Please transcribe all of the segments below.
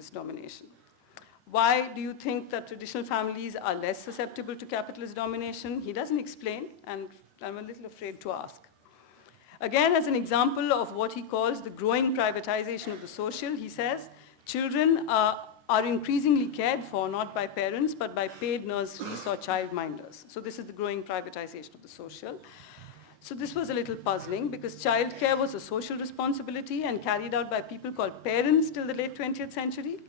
capitalist domination. Why do you think that traditional families are less susceptible to capitalist domination? He doesn't explain, and I'm a little afraid to ask. Again, as an example of what he calls the growing privatization of the social, he says, children are increasingly cared for not by parents, but by paid nurseries or childminders. So this is the growing privatization of the social. So this was a little puzzling because childcare was a social responsibility and carried out by people called parents till the late 20th century.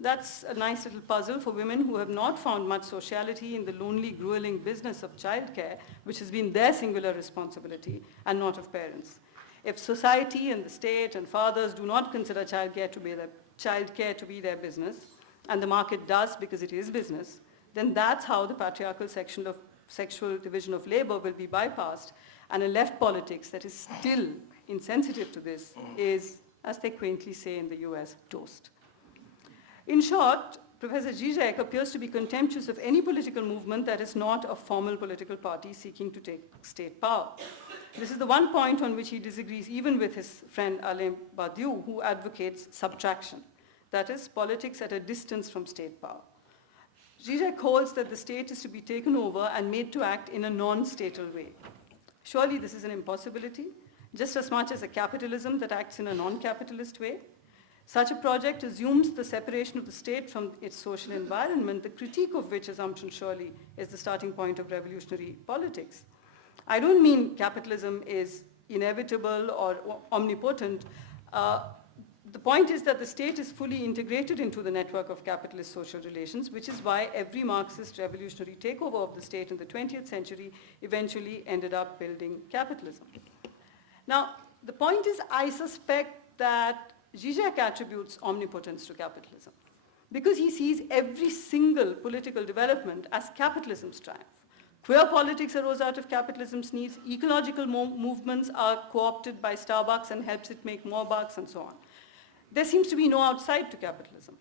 That's a nice little puzzle for women who have not found much sociality in the lonely, grueling business of childcare, which has been their singular responsibility and not of parents. If society and the state and fathers do not consider childcare to be their business, and the market does because it is business, then that's how the patriarchal section of sexual division of labor will be bypassed, and a left politics that is still insensitive to this is, as they quaintly say in the US, toast. In short, Professor Žižek appears to be contemptuous of any political movement that is not a formal political party seeking to take state power. This is the one point on which he disagrees even with his friend Alain Badiou, who advocates subtraction, that is, politics at a distance from state power. Žižek holds that the state is to be taken over and made to act in a non-statal way. Surely this is an impossibility, just as much as a capitalism that acts in a non-capitalist way. Such a project assumes the separation of the state from its social environment, the critique of which assumption surely is the starting point of revolutionary politics. I don't mean capitalism is inevitable or omnipotent. The point is that the state is fully integrated into the network of capitalist social relations, which is why every Marxist revolutionary takeover of the state in the 20th century eventually ended up building capitalism. Now, the point is, I suspect that Žižek attributes omnipotence to capitalism because he sees every single political development as capitalism's triumph. Queer politics arose out of capitalism's needs, ecological movements are co-opted by Starbucks and helps it make more bucks, and so on. There seems to be no outside to capitalism.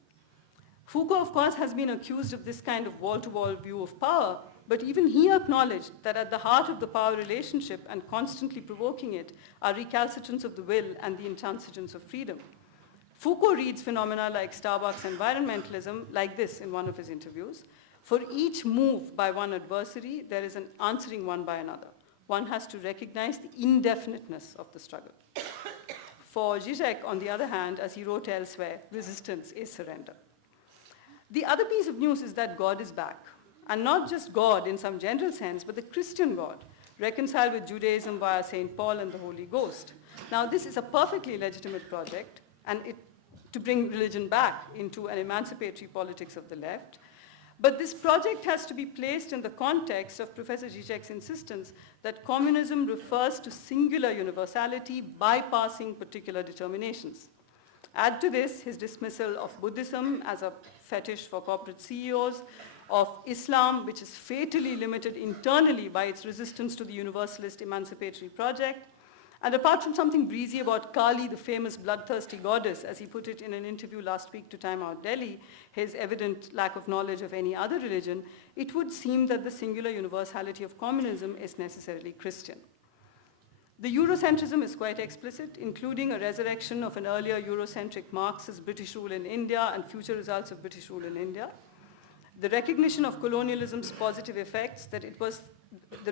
Foucault, of course, has been accused of this kind of wall-to-wall view of power, but even he acknowledged that at the heart of the power relationship and constantly provoking it are recalcitrance of the will and the intransigence of freedom. Foucault reads phenomena like Starbucks environmentalism like this in one of his interviews. For each move by one adversary, there is an answering one by another. One has to recognize the indefiniteness of the struggle. For Žižek, on the other hand, as he wrote elsewhere, resistance is surrender. The other piece of news is that God is back. And not just God in some general sense, but the Christian God, reconciled with Judaism via St. Paul and the Holy Ghost. Now, this is a perfectly legitimate project, and to bring religion back into an emancipatory politics of the left. But this project has to be placed in the context of Professor Žižek's insistence that communism refers to singular universality bypassing particular determinations. Add to this his dismissal of Buddhism as a fetish for corporate CEOs, of Islam, which is fatally limited internally by its resistance to the universalist emancipatory project. And apart from something breezy about Kali, the famous bloodthirsty goddess, as he put it in an interview last week to Time Out Delhi, his evident lack of knowledge of any other religion, it would seem that the singular universality of communism is necessarily Christian. The Eurocentrism is quite explicit, including a resurrection of an earlier Eurocentric Marxist British rule in India and future results of British rule in India. The recognition of colonialism's positive effects, that it was the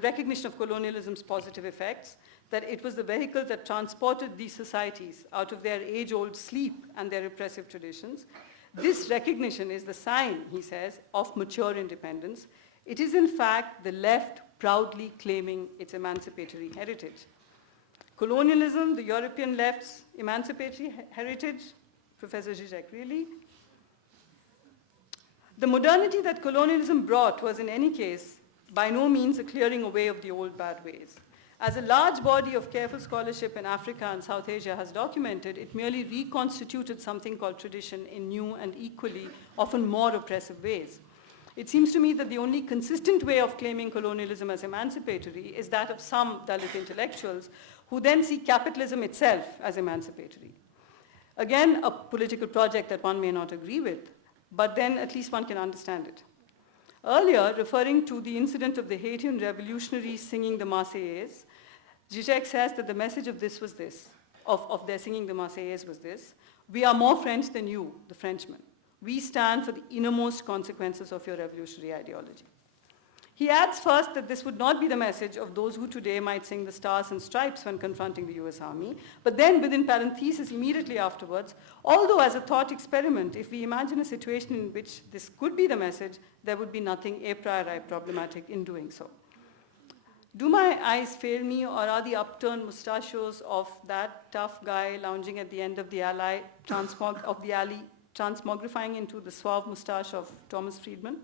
vehicle that transported these societies out of their age-old sleep and their repressive traditions. This recognition is the sign, he says, of mature independence. It is, in fact, the left proudly claiming its emancipatory heritage. Colonialism, the European left's emancipatory heritage, Professor Žižek, really? The modernity that colonialism brought was, in any case, by no means a clearing away of the old bad ways. As a large body of careful scholarship in Africa and South Asia has documented, it merely reconstituted something called tradition in new and equally, often more oppressive ways. It seems to me that the only consistent way of claiming colonialism as emancipatory is that of some Dalit intellectuals who then see capitalism itself as emancipatory. Again, a political project that one may not agree with, but then at least one can understand it. Earlier, referring to the incident of the Haitian revolutionaries singing the Marseillaise, Žižek says that the message of their singing the Marseillaise was this: we are more French than you, the Frenchmen. We stand for the innermost consequences of your revolutionary ideology. He adds first that this would not be the message of those who today might sing the Stars and Stripes when confronting the US Army, but then within parentheses immediately afterwards, although as a thought experiment, if we imagine a situation in which this could be the message, there would be nothing a priori problematic in doing so. Do my eyes fail me, or are the upturned mustachios of that tough guy lounging at the end of the alley transmogrifying into the suave mustache of Thomas Friedman?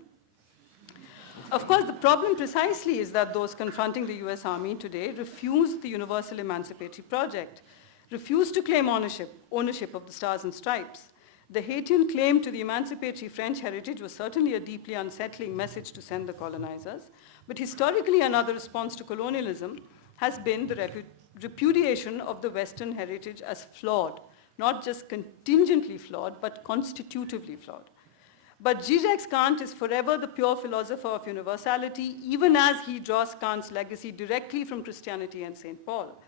Of course, the problem precisely is that those confronting the US Army today refuse the universal emancipatory project, refuse to claim ownership of the Stars and Stripes. The Haitian claim to the emancipatory French heritage was certainly a deeply unsettling message to send the colonizers, but historically another response to colonialism has been the repudiation of the Western heritage as flawed, not just contingently flawed, but constitutively flawed. But Žižek's Kant is forever the pure philosopher of universality, even as he draws Kant's legacy directly from Christianity and St. Paul.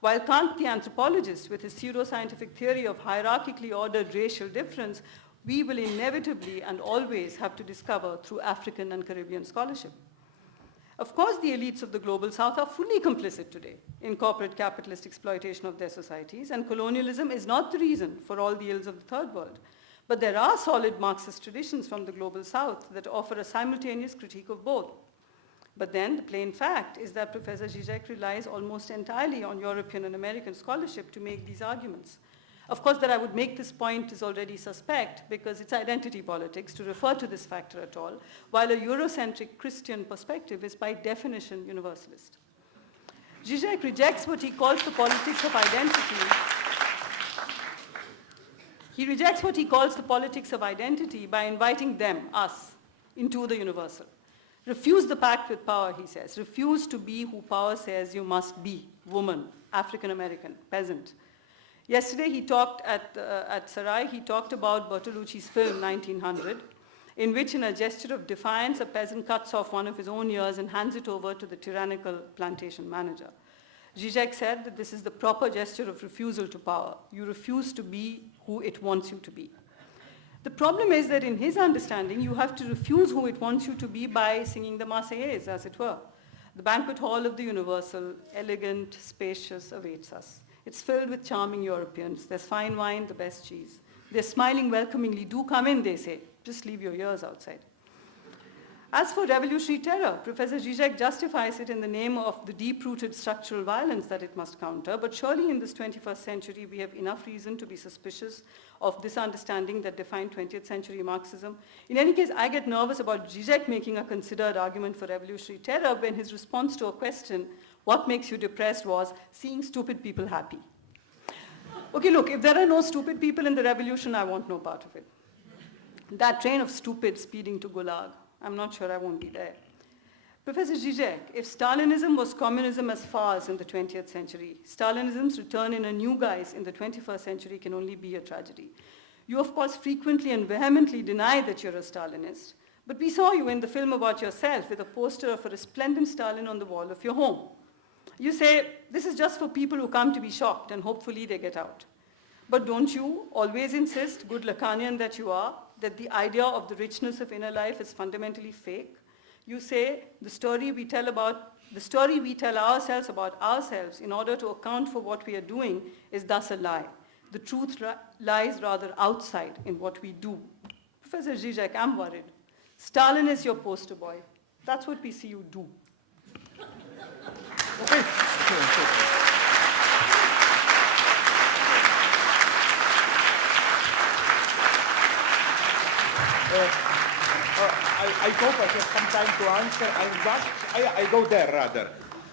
While Kant, the anthropologist, with his pseudoscientific theory of hierarchically ordered racial difference, we will inevitably and always have to discover through African and Caribbean scholarship. Of course, the elites of the global south are fully complicit today in corporate capitalist exploitation of their societies, and colonialism is not the reason for all the ills of the third world. But there are solid Marxist traditions from the global south that offer a simultaneous critique of both. But then the plain fact is that Professor Žižek relies almost entirely on European and American scholarship to make these arguments. Of course, that I would make this point is already suspect because it's identity politics to refer to this factor at all, while a Eurocentric Christian perspective is by definition universalist. Žižek rejects what he calls the politics of identity. He rejects what he calls the politics of identity by inviting them, us, into the universal. Refuse the pact with power, he says. Refuse to be who power says you must be, woman, African-American, peasant. Yesterday he talked at Sarai, he talked about Bertolucci's film 1900, in which in a gesture of defiance, a peasant cuts off one of his own ears and hands it over to the tyrannical plantation manager. Žižek said that this is the proper gesture of refusal to power. You refuse to be who it wants you to be. The problem is that in his understanding, you have to refuse who it wants you to be by singing the Marseillaise, as it were. The banquet hall of the universal, elegant, spacious, awaits us. It's filled with charming Europeans. There's fine wine, the best cheese. They're smiling welcomingly. Do come in, they say. Just leave your ears outside. As for revolutionary terror, Professor Žižek justifies it in the name of the deep-rooted structural violence that it must counter, but surely in this 21st century we have enough reason to be suspicious of this understanding that defined 20th century Marxism. In any case, I get nervous about Žižek making a considered argument for revolutionary terror when his response to a question, what makes you depressed, was seeing stupid people happy. Okay, look, if there are no stupid people in the revolution, I want no part of it. That train of stupid speeding to Gulag, I'm not sure I won't be there. Professor Žižek, if Stalinism was communism as farce in the 20th century, Stalinism's return in a new guise in the 21st century can only be a tragedy. You, of course, frequently and vehemently deny that you're a Stalinist, but we saw you in the film about yourself with a poster of a resplendent Stalin on the wall of your home. You say, this is just for people who come to be shocked and hopefully they get out. But don't you always insist, good Lacanian that you are, that the idea of the richness of inner life is fundamentally fake? You say the story we tell ourselves about ourselves in order to account for what we are doing is thus a lie. The truth lies rather outside in what we do. Professor Žižek, I'm worried. Stalin is your poster boy. That's what we see you do. Okay. I hope I have some time to answer. I go there rather.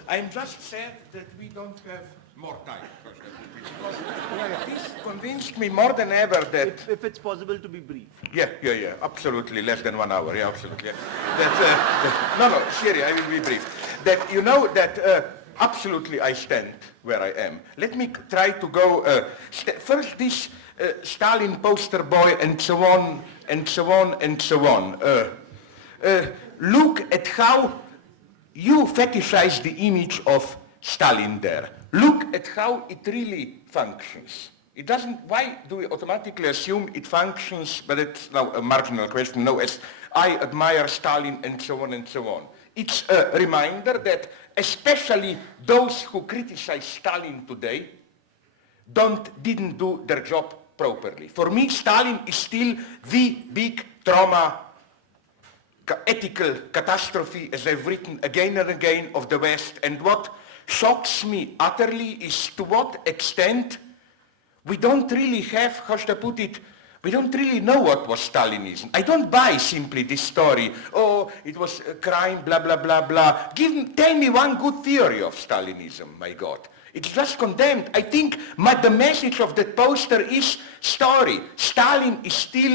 I'm just sad that we don't have more time. Because this convinced me more than ever that... If it's possible to be brief. Yeah, absolutely, less than 1 hour, yeah, absolutely. No, seriously, I will be brief. That, you know, that absolutely I stand where I am. Let me try to go, first this Stalin poster boy and so on, and so on, and so on. Look at how you fetishize the image of Stalin there. Look at how it really functions. It doesn't, why do we automatically assume it functions, but it's now a marginal question, no, as I admire Stalin and so on and so on. It's a reminder that especially those who criticize Stalin today didn't do their job properly. For me, Stalin is still the big trauma, ethical catastrophe, as I've written again and again, of the West. And what shocks me utterly is to what extent we don't really have, how should I put it, we don't really know what was Stalinism. I don't buy simply this story, oh, it was a crime, blah, blah, blah, blah. Tell me one good theory of Stalinism, my God. It's just condemned. I think the message of that poster is story. Stalin is still